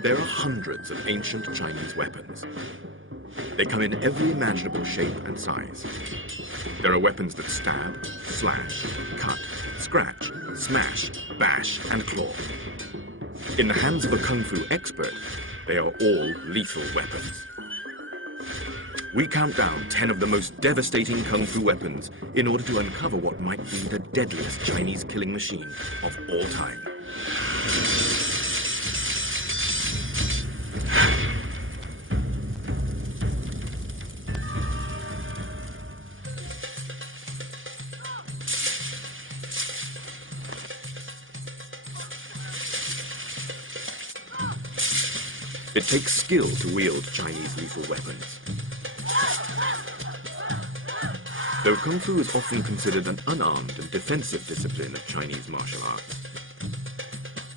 There are hundreds of ancient Chinese weapons. They come in every imaginable shape and size. There are weapons that stab, slash, cut, scratch, smash, bash, and claw. In the hands of a kung fu expert, they are all lethal weapons. We count down 10 of the most devastating kung fu weapons in order to uncover what might be the deadliest Chinese killing machine of all time. It takes skill to wield Chinese lethal weapons. Though Kung Fu is often considered an unarmed and defensive discipline of Chinese martial arts,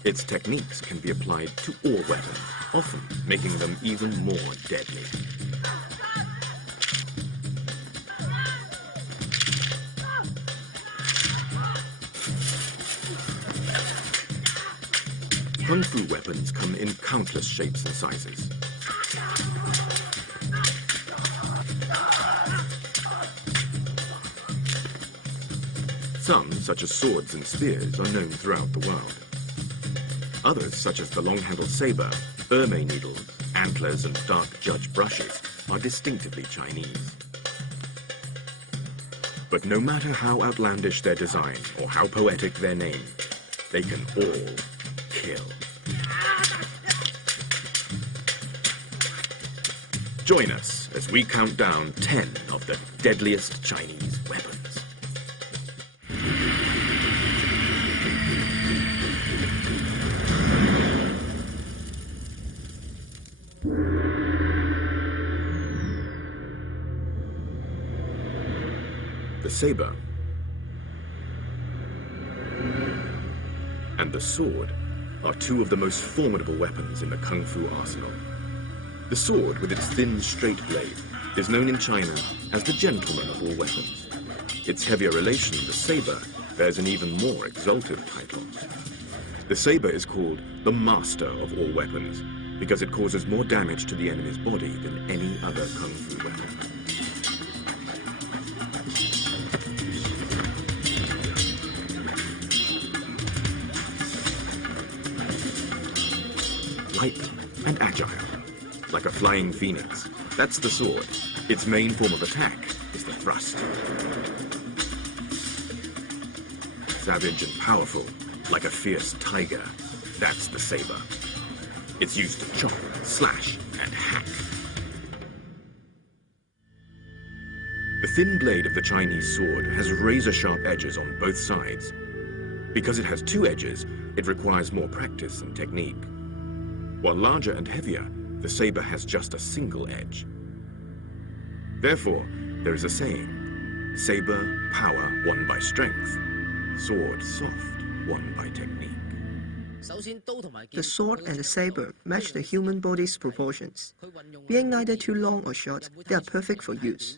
its techniques can be applied to all weapons, often making them even more deadly. Kung Fu weapons come in countless shapes and sizes. Some, such as swords and spears, are known throughout the world. Others, such as the long-handled saber, ermine needles, antlers, and dark judge brushes, are distinctively Chinese. But no matter how outlandish their design or how poetic their name, they can all kill. Join us as we count down 10 of the deadliest Chinese weapons. The saber and the sword are two of the most formidable weapons in the Kung Fu arsenal. The sword, with its thin, straight blade, is known in China as the gentleman of all weapons. Its heavier relation, the saber, bears an even more exalted title. The saber is called the master of all weapons because it causes more damage to the enemy's body than any other Kung Fu weapon. Light and agile, like a flying phoenix. That's the sword. Its main form of attack is the thrust. Savage and powerful, like a fierce tiger. That's the saber. It's used to chop, slash, and hack. The thin blade of the Chinese sword has razor-sharp edges on both sides. Because it has two edges, it requires more practice and technique. While larger and heavier, the saber has just a single edge. Therefore, there is a saying, saber, power won by strength, sword, soft, won by technique. The sword and the saber match the human body's proportions. Being neither too long or short, they are perfect for use.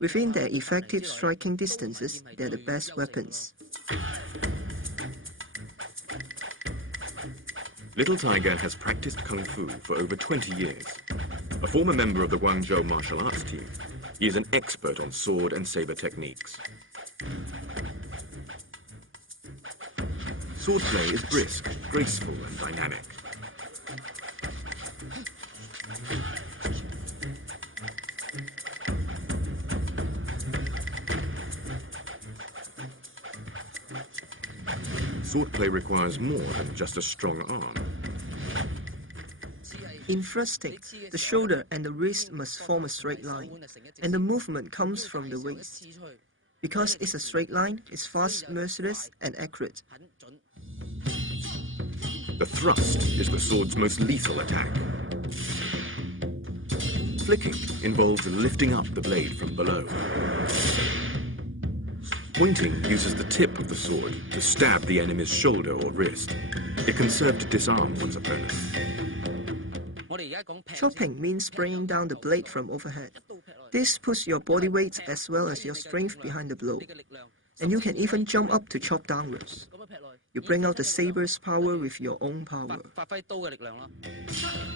Within their effective striking distances, they are the best weapons. Little Tiger has practiced Kung Fu for over 20 years. A former member of the Guangzhou martial arts team, he is an expert on sword and saber techniques. Swordplay is brisk, graceful, and dynamic. Swordplay requires more than just a strong arm. In thrusting, the shoulder and the wrist must form a straight line, and the movement comes from the waist. Because it's a straight line, it's fast, merciless, and accurate. The thrust is the sword's most lethal attack. Flicking involves lifting up the blade from below. Pointing uses the tip of the sword to stab the enemy's shoulder or wrist. It can serve to disarm one's opponent. Chopping means bringing down the blade from overhead. This puts your body weight as well as your strength behind the blow. And you can even jump up to chop downwards. You bring out the saber's power with your own power.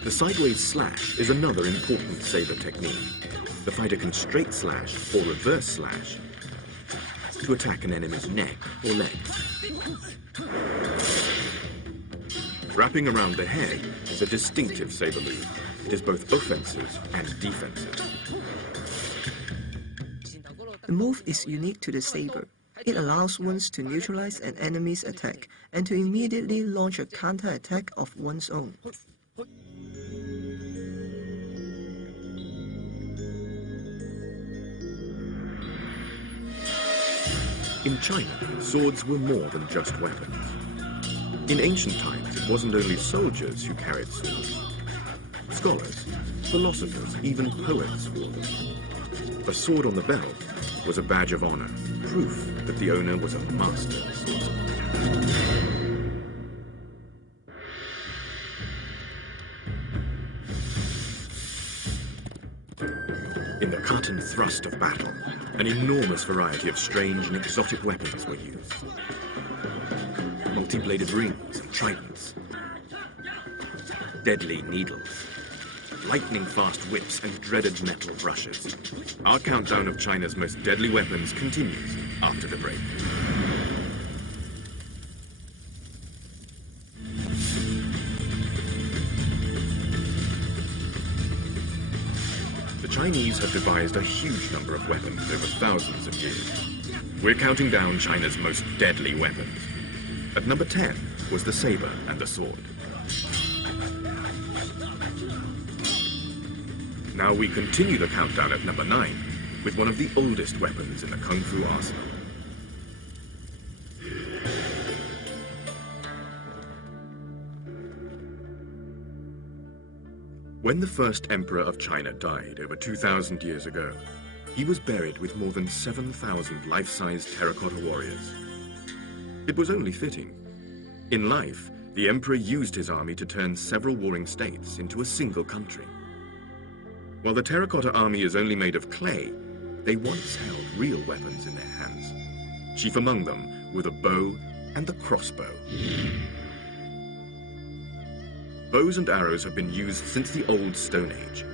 The sideways slash is another important saber technique. The fighter can straight slash or reverse slash to attack an enemy's neck or legs. Wrapping around the head is a distinctive saber move. It is both offensive and defensive. The move is unique to the saber. It allows one to neutralize an enemy's attack and to immediately launch a counter-attack of one's own. In China, swords were more than just weapons. In ancient times, it wasn't only soldiers who carried swords. Scholars, philosophers, even poets wore them. A sword on the belt was a badge of honor, proof that the owner was a master swordsman. In the cut and thrust of battle, an enormous variety of strange and exotic weapons were used. Multi-bladed rings and tridents, deadly needles, lightning-fast whips and dreaded metal brushes. Our countdown of China's most deadly weapons continues after the break. The Chinese have devised a huge number of weapons over thousands of years. We're counting down China's most deadly weapons. At number 10 was the saber and the sword. Now we continue the countdown at number 9 with one of the oldest weapons in the Kung Fu arsenal. When the first emperor of China died over 2,000 years ago, he was buried with more than 7,000 life-size terracotta warriors. It was only fitting. In life, the emperor used his army to turn several warring states into a single country. While the terracotta army is only made of clay, they once held real weapons in their hands. Chief among them were the bow and the crossbow. Bows and arrows have been used since the old Stone Age.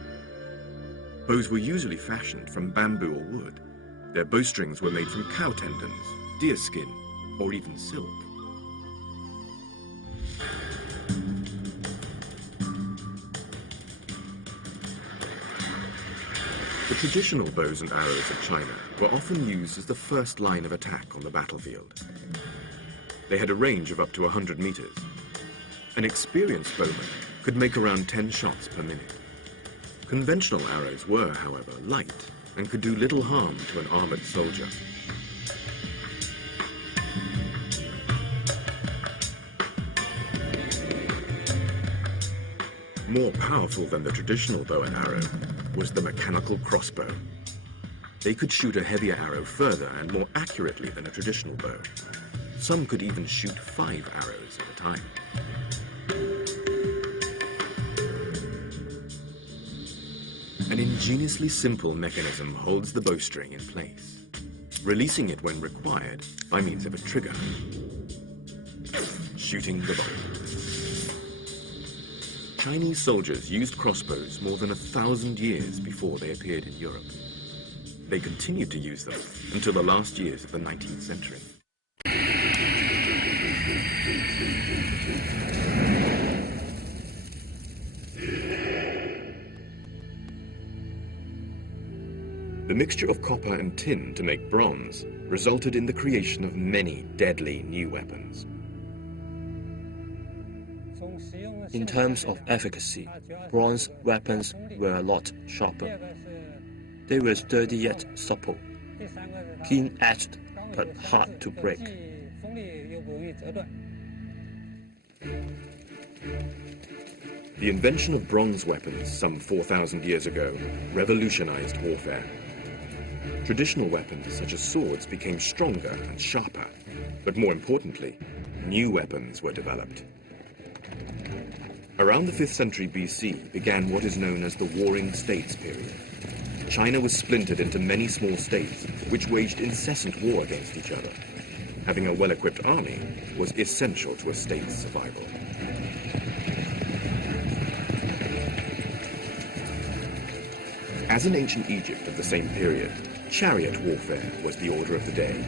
Bows were usually fashioned from bamboo or wood. Their bowstrings were made from cow tendons, deer skin, or even silk. The traditional bows and arrows of China were often used as the first line of attack on the battlefield. They had a range of up to 100 meters. An experienced bowman could make around 10 shots per minute. Conventional arrows were, however, light and could do little harm to an armored soldier. More powerful than the traditional bow and arrow was the mechanical crossbow. They could shoot a heavier arrow further and more accurately than a traditional bow. Some could even shoot 5 arrows at a time. An ingeniously simple mechanism holds the bowstring in place, releasing it when required by means of a trigger. Shooting the bolt. Chinese soldiers used crossbows more than 1,000 years before they appeared in Europe. They continued to use them until the last years of the 19th century. The mixture of copper and tin to make bronze resulted in the creation of many deadly new weapons. In terms of efficacy, bronze weapons were a lot sharper. They were sturdy yet supple, keen-edged but hard to break. The invention of bronze weapons some 4,000 years ago revolutionized warfare. Traditional weapons such as swords became stronger and sharper, but more importantly, new weapons were developed. Around the 5th century BC began what is known as the Warring States period. China was splintered into many small states which waged incessant war against each other. having a well-equipped army was essential to a state's survival. As in ancient Egypt of the same period, chariot warfare was the order of the day.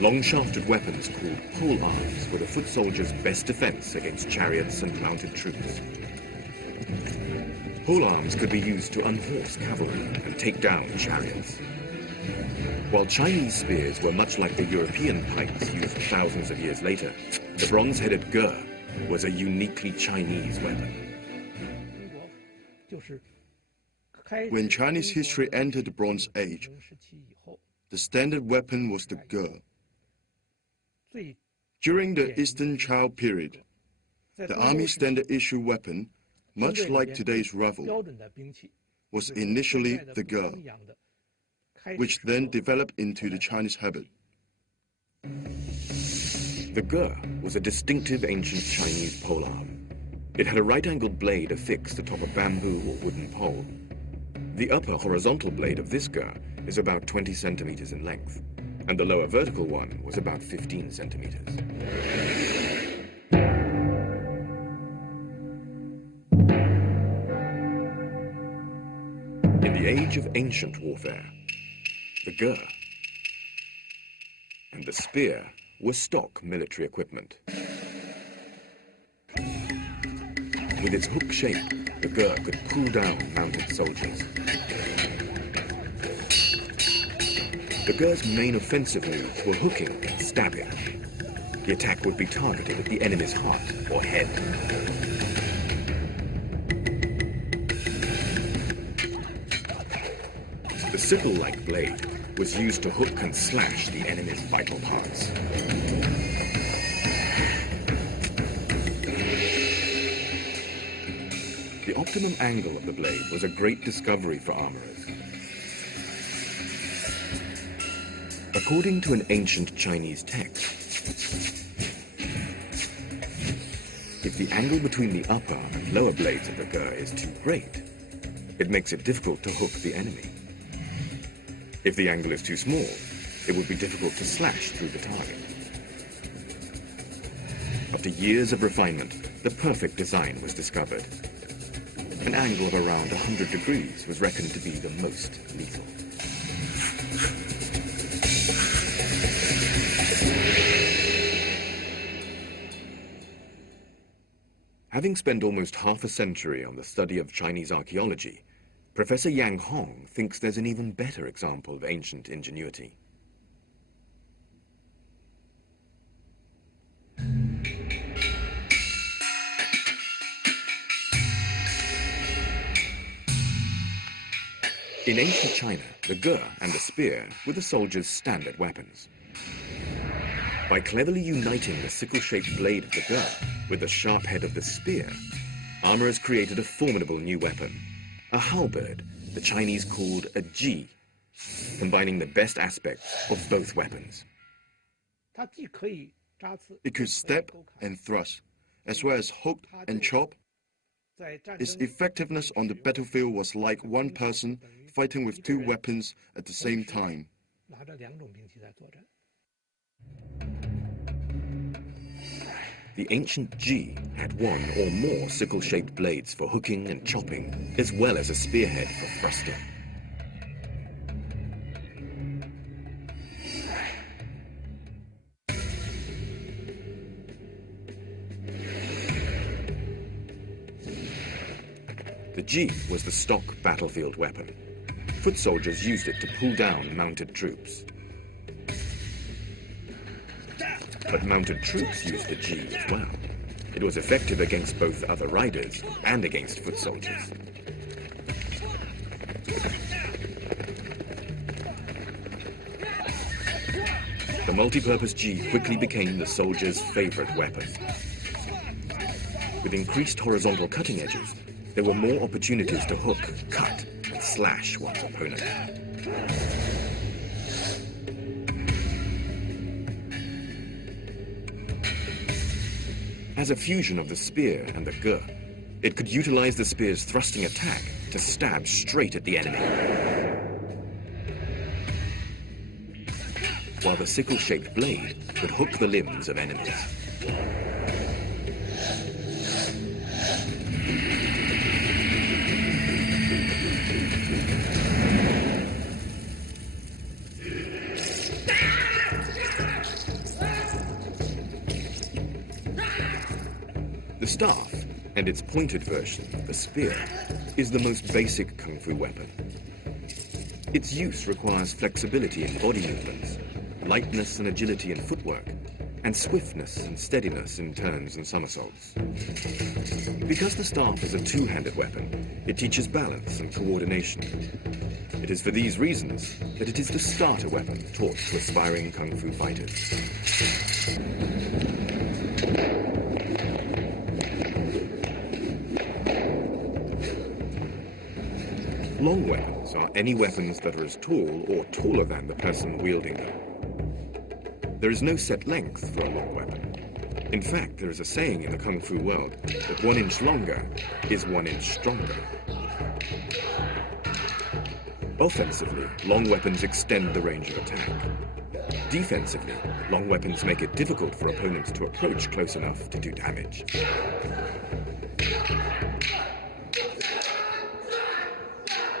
Long-shafted weapons called pole arms were the foot soldiers' best defense against chariots and mounted troops. Pole arms could be used to unhorse cavalry and take down chariots. While Chinese spears were much like the European pikes used thousands of years later, the bronze-headed ge was a uniquely Chinese weapon. When Chinese history entered the Bronze Age, the standard weapon was the ge. During the Eastern Chao period, the Army standard issue weapon, much like today's rifle, was initially the ge, which then developed into the Chinese habit. The ge was a distinctive ancient Chinese polearm. It had a right-angled blade affixed atop a bamboo or wooden pole. The upper horizontal blade of this ge is about 20 centimeters in length, and the lower vertical one was about 15 centimeters. In the age of ancient warfare, the ge and the spear were stock military equipment. With its hook shape, the ge could pull down mounted soldiers. The ge's main offensive moves were hooking and stabbing. The attack would be targeted at the enemy's heart or head. The sickle-like blade was used to hook and slash the enemy's vital parts. The optimum angle of the blade was a great discovery for armorers. According to an ancient Chinese text, if the angle between the upper and lower blades of the ge is too great, it makes it difficult to hook the enemy. If the angle is too small, it would be difficult to slash through the target. After years of refinement, the perfect design was discovered. An angle of around 100 degrees was reckoned to be the most lethal. Having spent almost half a century on the study of Chinese archaeology, Professor Yang Hong thinks there's an even better example of ancient ingenuity. In ancient China, the ge and the spear were the soldiers' standard weapons. By cleverly uniting the sickle-shaped blade of the ge with the sharp head of the spear, armorers created a formidable new weapon, a halberd the Chinese called a ji, combining the best aspects of both weapons. It could stab and thrust, as well as hook and chop. Its effectiveness on the battlefield was like one person fighting with two weapons at the same time. The ancient ji had one or more sickle-shaped blades for hooking and chopping, as well as a spearhead for thrusting. The ji was the stock battlefield weapon. Foot soldiers used it to pull down mounted troops. But mounted troops used the ji as well. It was effective against both other riders and against foot soldiers. The multi-purpose ji quickly became the soldier's favorite weapon. With increased horizontal cutting edges, there were more opportunities to hook, cut, and slash one's opponent. As a fusion of the spear and the ge, it could utilize the spear's thrusting attack to stab straight at the enemy. while the sickle-shaped blade could hook the limbs of enemies. The staff, and its pointed version, the spear, is the most basic kung fu weapon. Its use requires flexibility in body movements, lightness and agility in footwork, and swiftness and steadiness in turns and somersaults. Because the staff is a two-handed weapon, it teaches balance and coordination. It is for these reasons that it is the starter weapon taught to aspiring kung fu fighters. Long weapons are any weapons that are as tall or taller than the person wielding them. There is no set length for a long weapon. In fact, there is a saying in the kung fu world that 1 inch longer is 1 inch stronger. Offensively, long weapons extend the range of attack. Defensively, long weapons make it difficult for opponents to approach close enough to do damage.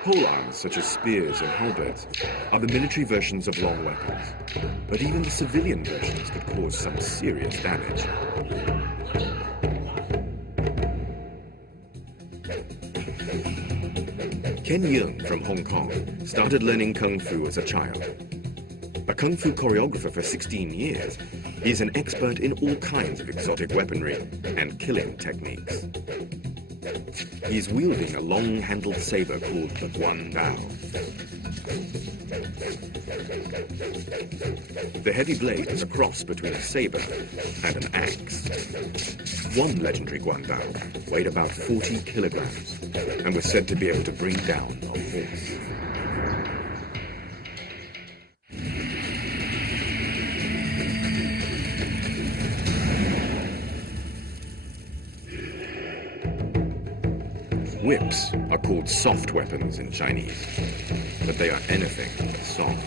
Polearms, such as spears and halberds, are the military versions of long weapons, but even the civilian versions could cause some serious damage. Ken Yeung from Hong Kong started learning kung fu as a child. A kung fu choreographer for 16 years, he is an expert in all kinds of exotic weaponry and killing techniques. He is wielding a long-handled saber called the Guan Dao. The heavy blade is a cross between a saber and an axe. One legendary Guan Dao weighed about 40 kilograms and was said to be able to bring down a horse. Whips are called soft weapons in Chinese, but they are anything but soft.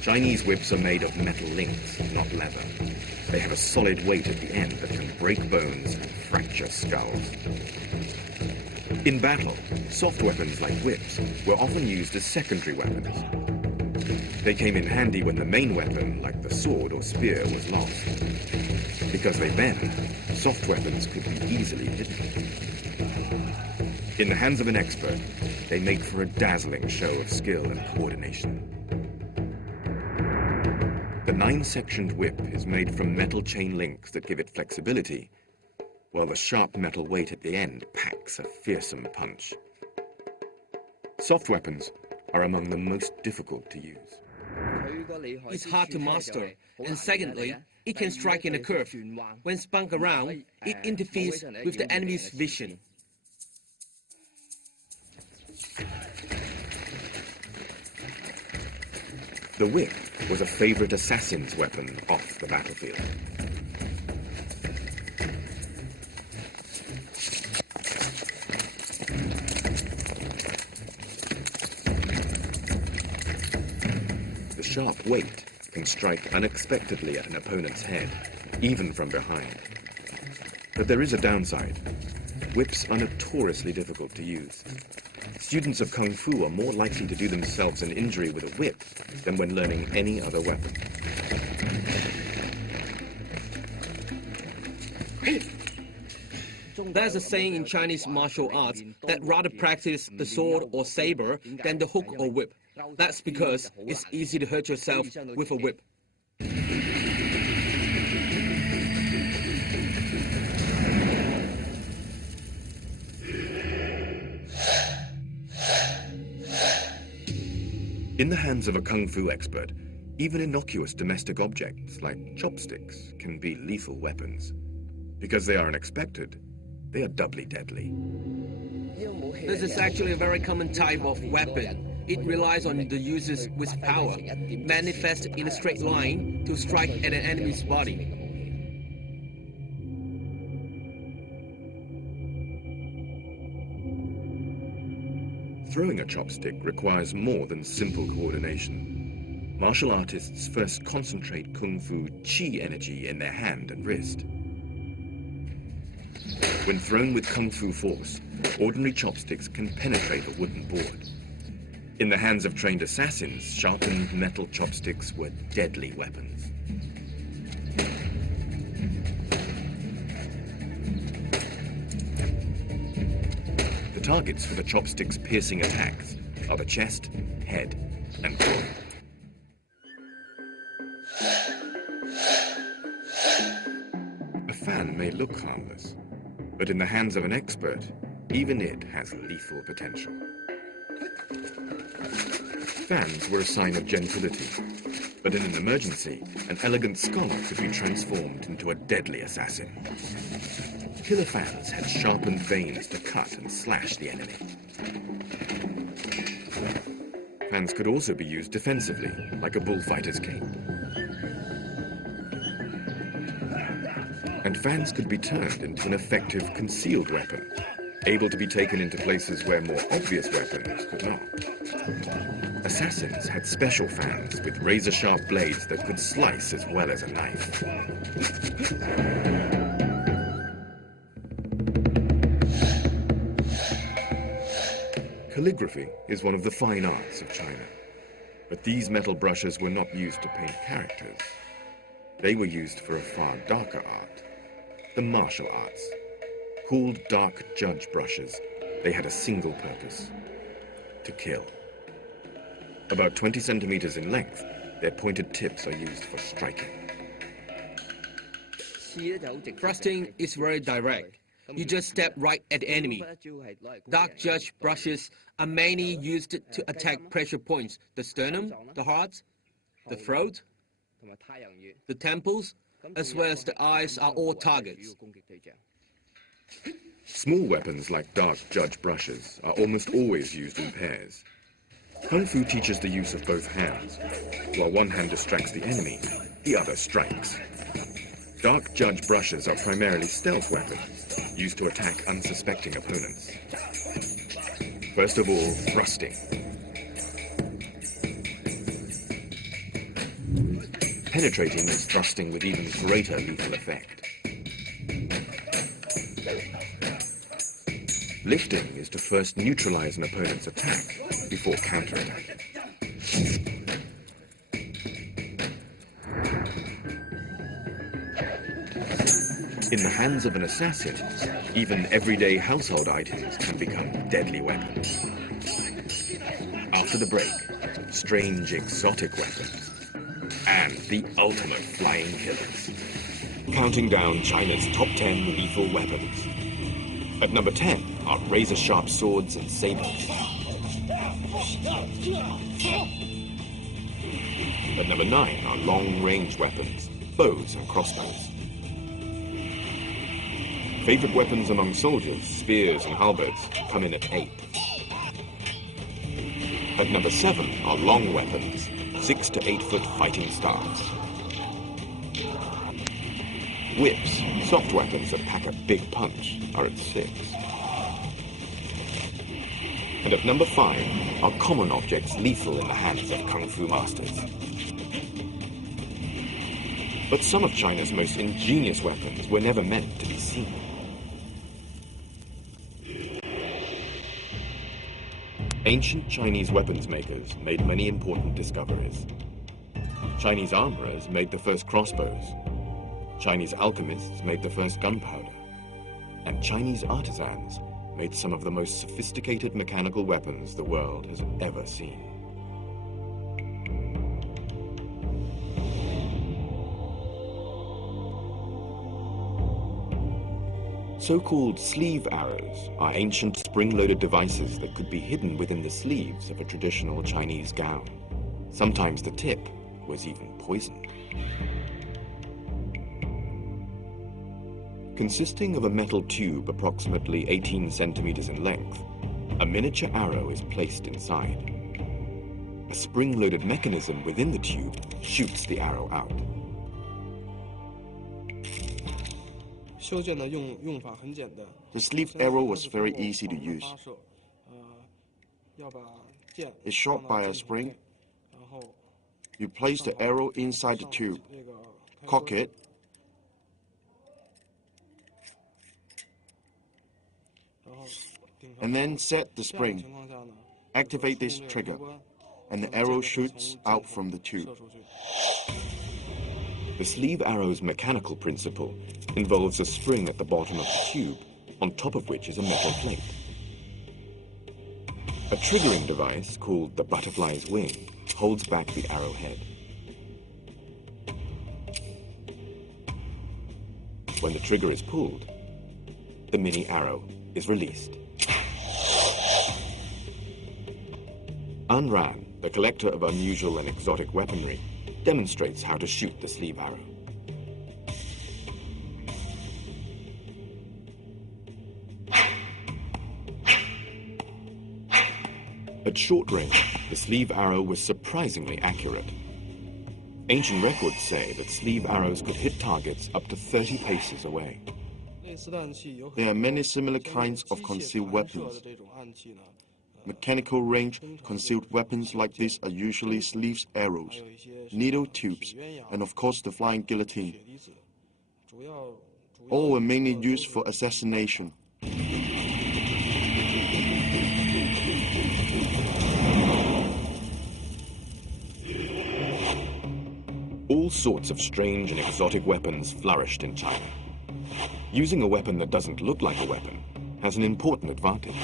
Chinese whips are made of metal links, not leather. They have a solid weight at the end that can break bones and fracture skulls. In battle, soft weapons like whips were often used as secondary weapons. They came in handy when the main weapon, like the sword or spear, was lost. Because they bend, soft weapons could be easily hidden. In the hands of an expert, they make for a dazzling show of skill and coordination. The 9-sectioned whip is made from metal chain links that give it flexibility, while the sharp metal weight at the end packs a fearsome punch. Soft weapons are among the most difficult to use. It's hard to master, and secondly, it can strike in a curve. When spun around, it interferes with the enemy's vision. The whip was a favorite assassin's weapon off the battlefield. The sharp weight can strike unexpectedly at an opponent's head, even from behind. But there is a downside. Whips are notoriously difficult to use. Students of Kung Fu are more likely to do themselves an injury with a whip than when learning any other weapon. There's a saying in Chinese martial arts that rather practice the sword or saber than the hook or whip. That's because it's easy to hurt yourself with a whip. In the hands of a Kung Fu expert, even innocuous domestic objects like chopsticks can be lethal weapons. Because they are unexpected, they are doubly deadly. This is actually a very common type of weapon. It relies on the user's willpower, manifest in a straight line to strike at an enemy's body. Throwing a chopstick requires more than simple coordination. martial artists first concentrate Kung Fu Qi energy in their hand and wrist. When thrown with Kung Fu force, ordinary chopsticks can penetrate a wooden board. In the hands of trained assassins, sharpened metal chopsticks were deadly weapons. The targets for the chopsticks' piercing attacks are the chest, head, and groin. A fan may look harmless, but in the hands of an expert, even it has lethal potential. Fans were a sign of gentility, but in an emergency, an elegant scholar could be transformed into a deadly assassin. Killer fans had sharpened veins to cut and slash the enemy. Fans could also be used defensively, like a bullfighter's cape. And fans could be turned into an effective concealed weapon, able to be taken into places where more obvious weapons could not. Assassins had special fans with razor-sharp blades that could slice as well as a knife. Calligraphy is one of the fine arts of China, but these metal brushes were not used to paint characters. They were used for a far darker art, the martial arts. Called dark judge brushes, they had a single purpose: to kill. About 20 centimeters in length, their pointed tips are used for striking. Thrusting is very direct. You just step right at the enemy. Dark judge brushes are mainly used to attack pressure points: the sternum, the heart, the throat, the temples, as well as the eyes are all targets. Small weapons like dark judge brushes are almost always used in pairs. Kung Fu teaches the use of both hands. While one hand distracts the enemy, the other strikes. Dark judge brushes are primarily stealth weapons, used to attack unsuspecting opponents. First of all, thrusting. Penetrating is thrusting with even greater lethal effect. Lifting is to first neutralize an opponent's attack before counterattacking. In the hands of an assassin, even everyday household items can become deadly weapons. After the break, strange exotic weapons, and the ultimate flying killers. Counting down China's top 10 lethal weapons. At number 10 are razor-sharp swords and sabers. At number 9 are long-range weapons, bows and crossbows. Favorite weapons among soldiers, spears and halberds, come in at 8. At number 7 are long weapons, 6 to 8 foot fighting stars. Whips, soft weapons that pack a big punch, are at 6. And at number 5 are common objects lethal in the hands of Kung Fu masters. But some of China's most ingenious weapons were never meant to be seen. Ancient Chinese weapons makers made many important discoveries. Chinese armorers made the first crossbows. Chinese alchemists made the first gunpowder. And Chinese artisans made some of the most sophisticated mechanical weapons the world has ever seen. So-called sleeve arrows are ancient spring-loaded devices that could be hidden within the sleeves of a traditional Chinese gown. Sometimes the tip was even poisoned. Consisting of a metal tube approximately 18 centimeters in length, a miniature arrow is placed inside. A spring-loaded mechanism within the tube shoots the arrow out. The sleeve arrow was very easy to use. It's shot by a spring, You place the arrow inside the tube, cock it, and then set the spring. Activate this trigger, and the arrow shoots out from the tube. The sleeve arrow's mechanical principle involves a spring at the bottom of the tube, on top of which is a metal plate. A triggering device, called the butterfly's wing, holds back the arrowhead. When the trigger is pulled, the mini arrow is released. An Ran, the collector of unusual and exotic weaponry, demonstrates how to shoot the sleeve arrow. At short range, the sleeve arrow was surprisingly accurate. Ancient records say that sleeve arrows could hit targets up to 30 paces away. There are many similar kinds of concealed weapons. Mechanical range concealed weapons like this are usually sleeves arrows, needle tubes, and of course the flying guillotine. All were mainly used for assassination. All sorts of strange and exotic weapons flourished in China. Using a weapon that doesn't look like a weapon has an important advantage.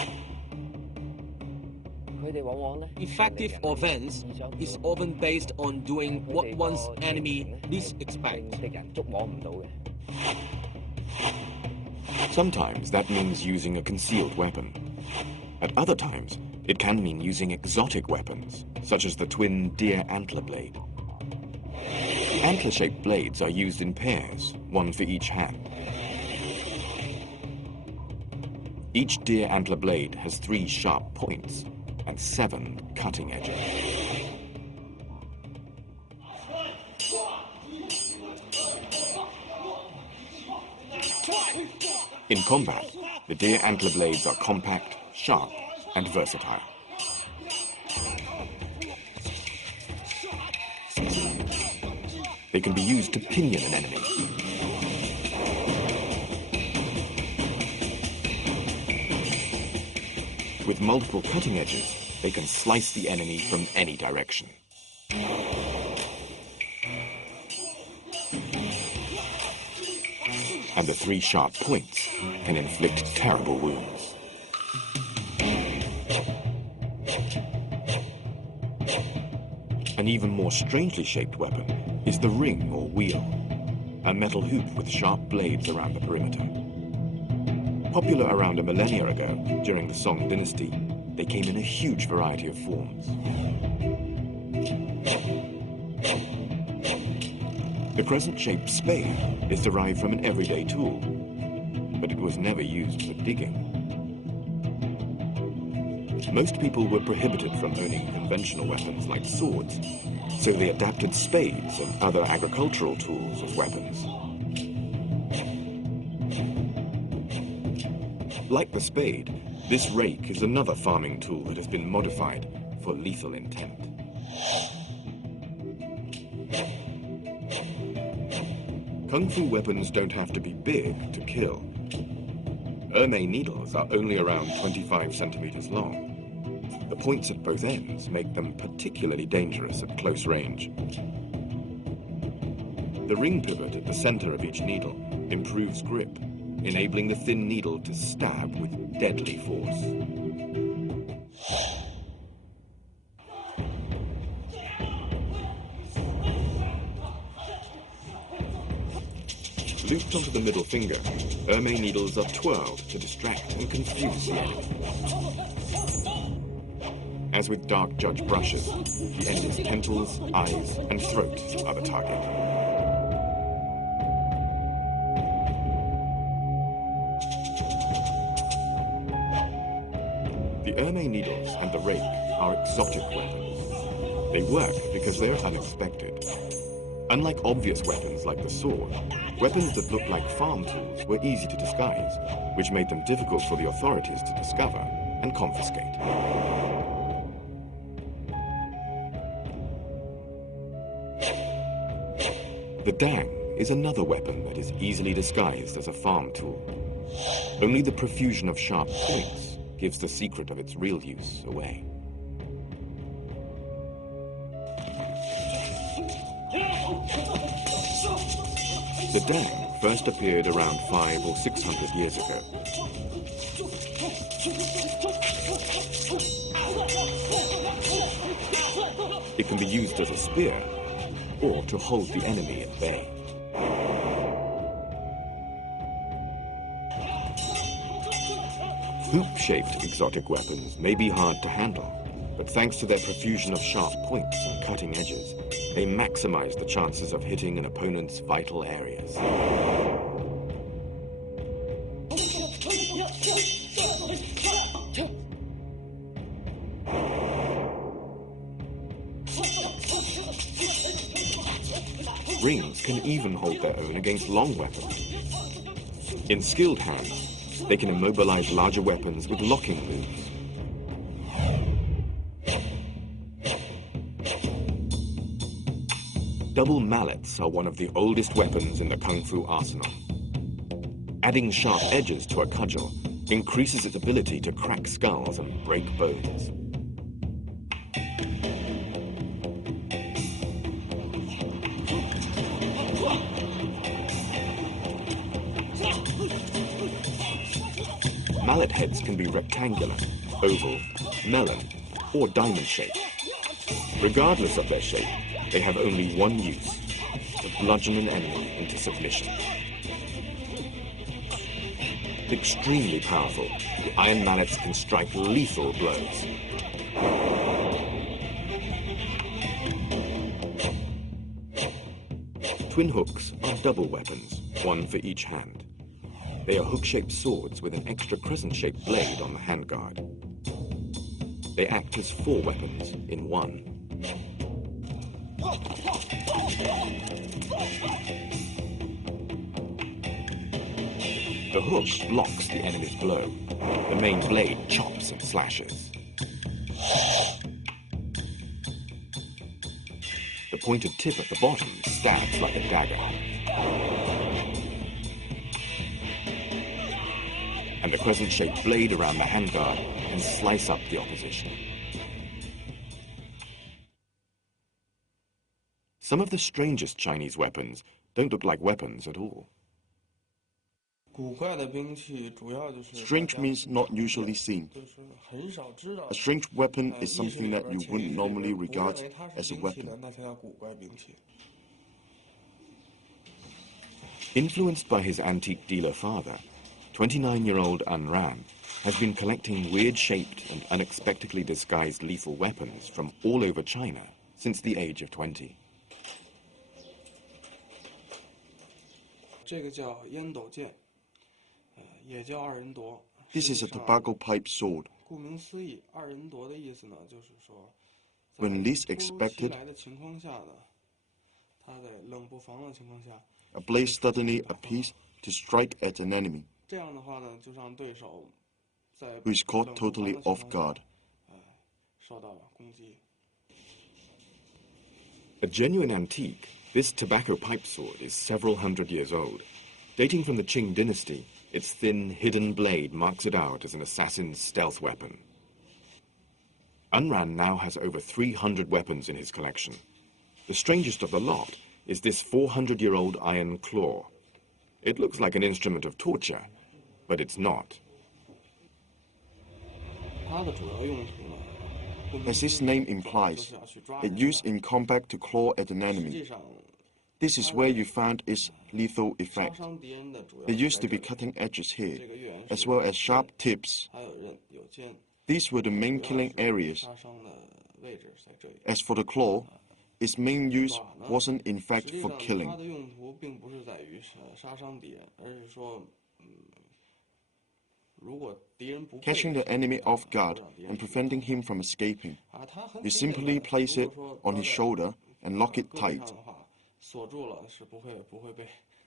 Effective offense is often based on doing what one's enemy least expects. Sometimes that means using a concealed weapon. At other times, it can mean using exotic weapons, such as the twin deer antler blade. Antler-shaped blades are used in pairs, one for each hand. Each deer antler blade has 3 sharp points and 7 cutting edges. In combat, the deer antler blades are compact, sharp, and versatile. They can be used to pinion an enemy. With multiple cutting edges, they can slice the enemy from any direction. And the 3 sharp points can inflict terrible wounds. An even more strangely shaped weapon is the ring or wheel, a metal hoop with sharp blades around the perimeter. Popular around a millennia ago, during the Song dynasty, they came in a huge variety of forms. The crescent-shaped spade is derived from an everyday tool, but it was never used for digging. Most people were prohibited from owning conventional weapons like swords, so they adapted spades and other agricultural tools as weapons. Like the spade, this rake is another farming tool that has been modified for lethal intent. Kung Fu weapons don't have to be big to kill. Ermei needles are only around 25 centimeters long. The points at both ends make them particularly dangerous at close range. The ring pivot at the center of each needle improves grip, enabling the thin needle to stab with deadly force. Looped onto the middle finger, Ermei needles are twirled to distract and confuse the enemy. As with dark judge brushes, the enemy's temples, eyes, and throat are the target. The Ermei needles and the rake are exotic weapons. They work because they're unexpected. Unlike obvious weapons like the sword, weapons that look like farm tools were easy to disguise, which made them difficult for the authorities to discover and confiscate. The dang is another weapon that is easily disguised as a farm tool. Only the profusion of sharp points gives the secret of its real use away. The dang first appeared around 500 or 600 years ago. It can be used as a spear or to hold the enemy at bay. Hoop-shaped exotic weapons may be hard to handle, but thanks to their profusion of sharp points and cutting edges, they maximize the chances of hitting an opponent's vital areas. Rings can even hold their own against long weapons. In skilled hands, they can immobilize larger weapons with locking moves. Double mallets are one of the oldest weapons in the Kung Fu arsenal. Adding sharp edges to a cudgel increases its ability to crack skulls and break bones. Mallet heads can be rectangular, oval, melon, or diamond-shaped. Regardless of their shape, they have only one use: to bludgeon an enemy into submission. Extremely powerful, the iron mallets can strike lethal blows. Twin hooks are double weapons, one for each hand. They are hook-shaped swords with an extra crescent-shaped blade on the handguard. They act as 4 weapons in one. The hook blocks the enemy's blow. The main blade chops and slashes. The pointed tip at the bottom stabs like a dagger. And the crescent-shaped blade around the handguard can slice up the opposition. Some of the strangest Chinese weapons don't look like weapons at all. Strange means not usually seen. A strange weapon is something that you wouldn't normally regard as a weapon. Influenced by his antique dealer father, 29-year-old An Ran has been collecting weird-shaped and unexpectedly disguised lethal weapons from all over China since the age of 20. This is a tobacco pipe sword. When least expected, a blade suddenly appears to strike at an enemy, who is caught totally off guard. A genuine antique, this tobacco pipe sword is several hundred years old. Dating from the Qing dynasty, its thin, hidden blade marks it out as an assassin's stealth weapon. An Ran now has over 300 weapons in his collection. The strangest of the lot is this 400-year-old iron claw. It looks like an instrument of torture, but it's not. As its name implies, it's used in combat to claw at an enemy. This is where you found its lethal effect. There used to be cutting edges here, as well as sharp tips. These were the main killing areas. As for the claw, its main use wasn't in fact for killing. Catching the enemy off guard and preventing him from escaping. You simply place it on his shoulder and lock it tight.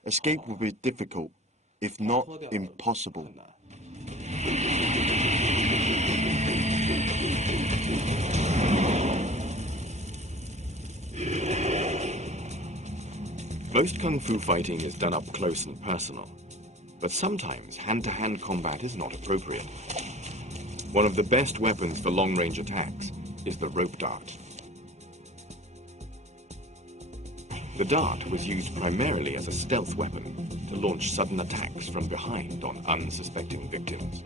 Escape will be difficult, if not impossible. Most kung fu fighting is done up close and personal, but sometimes hand-to-hand combat is not appropriate. One of the best weapons for long-range attacks is the rope dart. The dart was used primarily as a stealth weapon to launch sudden attacks from behind on unsuspecting victims.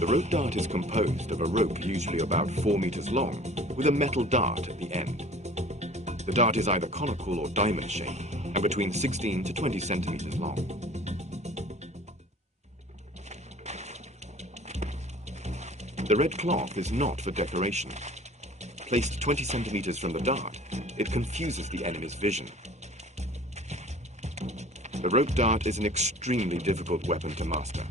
The rope dart is composed of a rope usually about 4 meters long with a metal dart at the end. The dart is either conical or diamond shaped and between 16 to 20 centimeters long. The red cloth is not for decoration. Placed 20 centimeters from the dart, it confuses the enemy's vision. The rope dart is an extremely difficult weapon to master.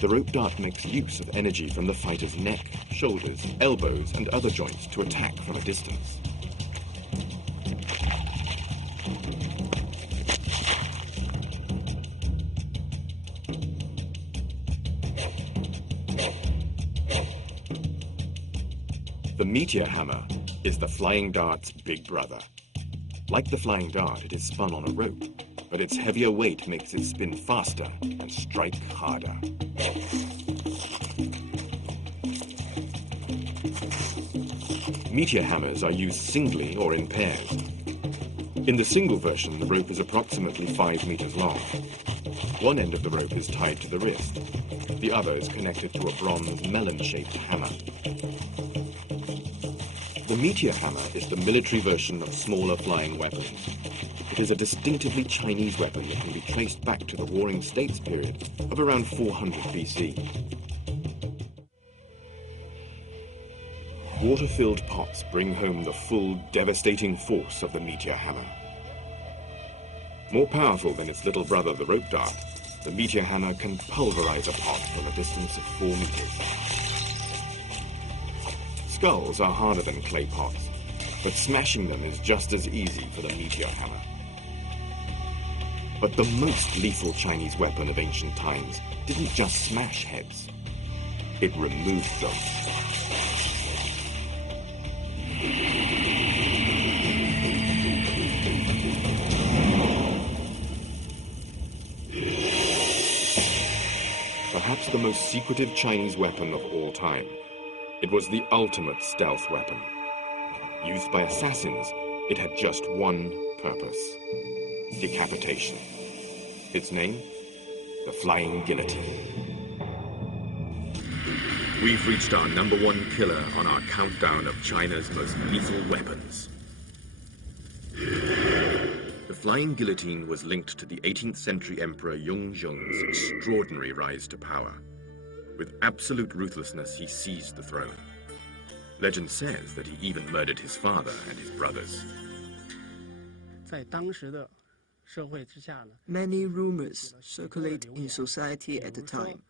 The rope dart makes use of energy from the fighter's neck, shoulders, elbows, and other joints to attack from a distance. The meteor hammer is the flying dart's big brother. Like the flying dart, it is spun on a rope, but its heavier weight makes it spin faster and strike harder. Meteor hammers are used singly or in pairs. In the single version, the rope is approximately 5 meters long. One end of the rope is tied to the wrist. The other is connected to a bronze melon-shaped hammer. The meteor hammer is the military version of smaller flying weapons. It is a distinctively Chinese weapon that can be traced back to the Warring States period of around 400 BC. Water-filled pots bring home the full, devastating force of the meteor hammer. More powerful than its little brother, the rope dart, the meteor hammer can pulverize a pot from a distance of 4 meters. Skulls are harder than clay pots, but smashing them is just as easy for the meteor hammer. But the most lethal Chinese weapon of ancient times didn't just smash heads, it removed them. Perhaps the most secretive Chinese weapon of all time. It was the ultimate stealth weapon. Used by assassins, it had just one purpose: decapitation. Its name? The Flying Guillotine. We've reached our #1 killer on our countdown of China's most lethal weapons. The Flying Guillotine was linked to the 18th century Emperor Yongzheng's extraordinary rise to power. With absolute ruthlessness, he seized the throne. Legend says that he even murdered his father and his brothers. Many rumors circulate in society at the time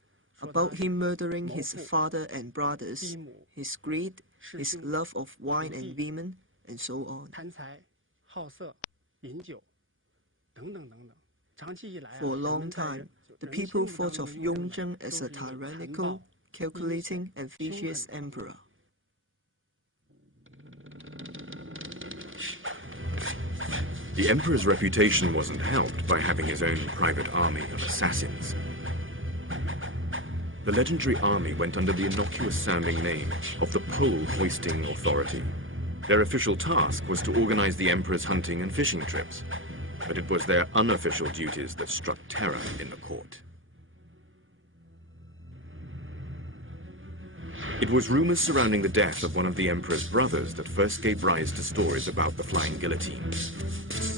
about him murdering his father and brothers, his greed, his love of wine and women, and so on. For a long time, the people thought of Yongzheng as a tyrannical, calculating, and vicious emperor. The emperor's reputation wasn't helped by having his own private army of assassins. The legendary army went under the innocuous-sounding name of the Pole Hoisting Authority. Their official task was to organize the emperor's hunting and fishing trips, but it was their unofficial duties that struck terror in the court. It was rumors surrounding the death of one of the emperor's brothers that first gave rise to stories about the Flying Guillotine.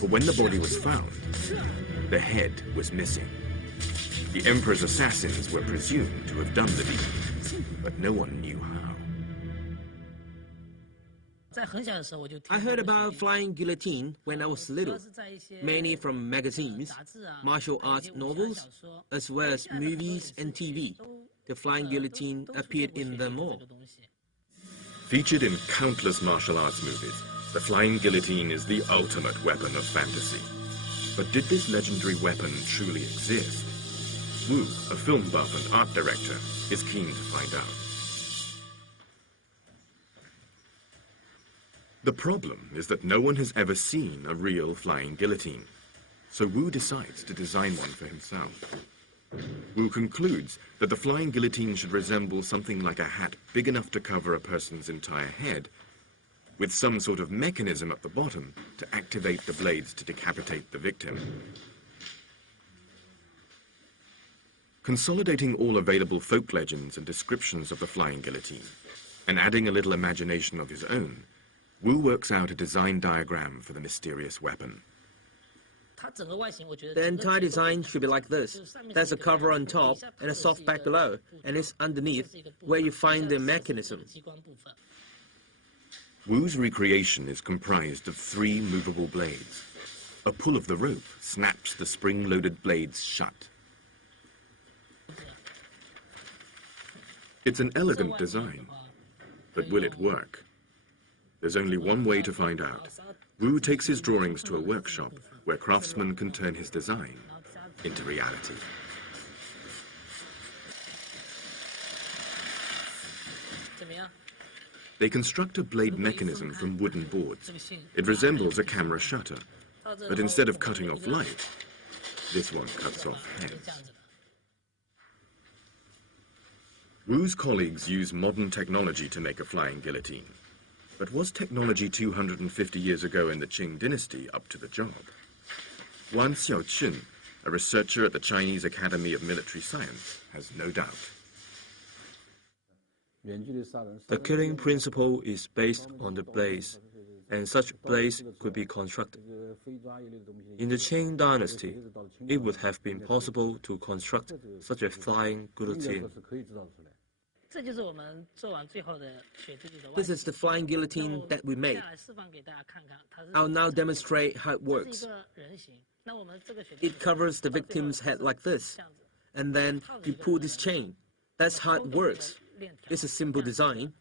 For when the body was found, the head was missing. The emperor's assassins were presumed to have done the deed, but no one knew how. I heard about Flying Guillotine when I was little, mainly from magazines, martial arts novels, as well as movies and TV. The Flying Guillotine appeared in them all. Featured in countless martial arts movies, the Flying Guillotine is the ultimate weapon of fantasy. But did this legendary weapon truly exist? Wu, a film buff and art director, is keen to find out. The problem is that no one has ever seen a real flying guillotine, so Wu decides to design one for himself. Wu concludes that the flying guillotine should resemble something like a hat big enough to cover a person's entire head, with some sort of mechanism at the bottom to activate the blades to decapitate the victim. Consolidating all available folk legends and descriptions of the flying guillotine, and adding a little imagination of his own, Wu works out a design diagram for the mysterious weapon. The entire design should be like this. There's a cover on top and a soft back below, and it's underneath where you find the mechanism. Wu's recreation is comprised of 3 movable blades. A pull of the rope snaps the spring-loaded blades shut. It's an elegant design, but will it work? There's only one way to find out. Wu takes his drawings to a workshop where craftsmen can turn his design into reality. They construct a blade mechanism from wooden boards. It resembles a camera shutter, but instead of cutting off light, this one cuts off heads. Wu's colleagues use modern technology to make a flying guillotine. But was technology 250 years ago in the Qing dynasty up to the job? Wan Xiaoqun, a researcher at the Chinese Academy of Military Science, has no doubt. The killing principle is based on the blades, and such blades could be constructed. In the Qing dynasty, it would have been possible to construct such a flying guillotine. This is the flying guillotine that we made. I'll now demonstrate how it works. It covers the victim's head like this, and then you pull this chain. That's how it works. It's a simple design.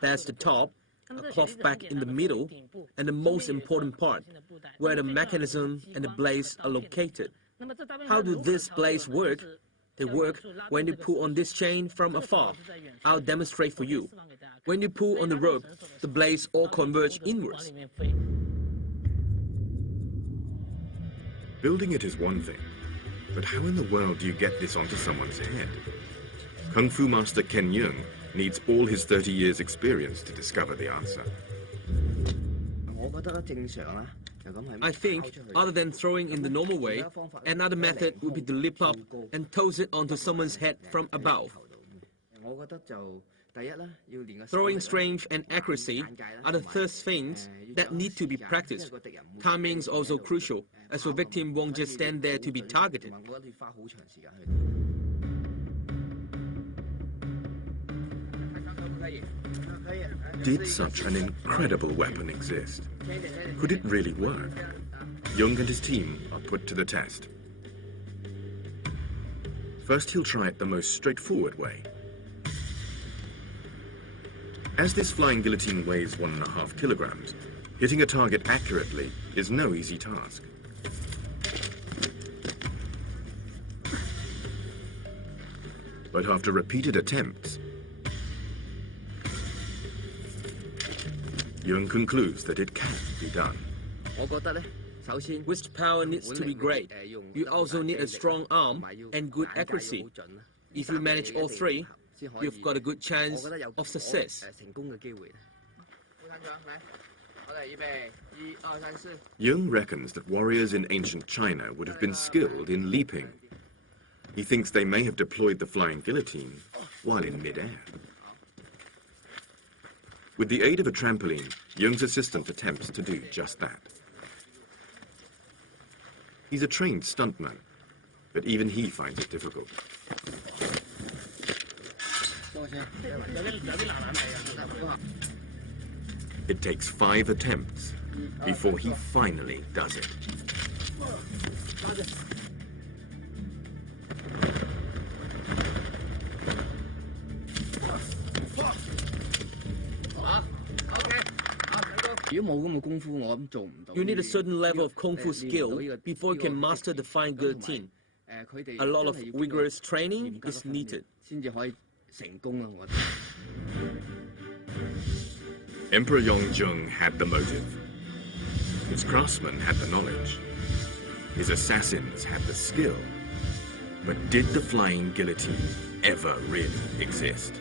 There's the top, a cloth back in the middle, and the most important part, where the mechanism and the blades are located. How do these blades work? They work when you pull on this chain from afar. I'll demonstrate for you. When you pull on the rope, the blades all converge inwards. Building it is one thing, but how in the world do you get this onto someone's head? Kung Fu master Ken Yeung needs all his 30 years' experience to discover the answer. I think, other than throwing in the normal way, another method would be to lift up and toss it onto someone's head from above. Throwing strength and accuracy are the first things that need to be practiced. Timing is also crucial, as the victim won't just stand there to be targeted. Did such an incredible weapon exist? Could it really work? Yeung and his team are put to the test. First, he'll try it the most straightforward way. As this flying guillotine weighs 1.5 kilograms, hitting a target accurately is no easy task. But after repeated attempts, Yeung concludes that it can be done. Wrist power needs to be great. You also need a strong arm and good accuracy. If you manage all 3, you've got a good chance of success. Yeung reckons that warriors in ancient China would have been skilled in leaping. He thinks they may have deployed the flying guillotine while in mid-air. With the aid of a trampoline, Yeung's assistant attempts to do just that. He's a trained stuntman, but even he finds it difficult. It takes 5 attempts before he finally does it. You need a certain level of kung fu skill before you can master the flying guillotine. A lot of rigorous training is needed. Emperor Yongjung had the motive. His craftsmen had the knowledge. His assassins had the skill. But did the flying guillotine ever really exist?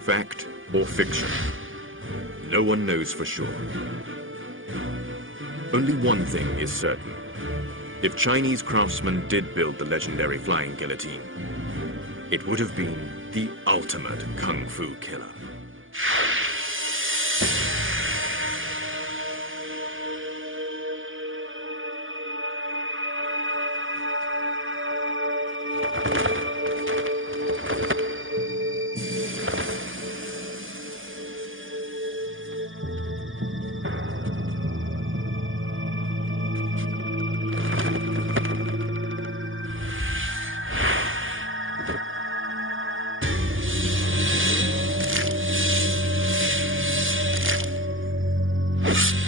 Fact or fiction? No one knows for sure. Only one thing is certain. If Chinese craftsmen did build the legendary flying guillotine, it would have been the ultimate kung fu killer. You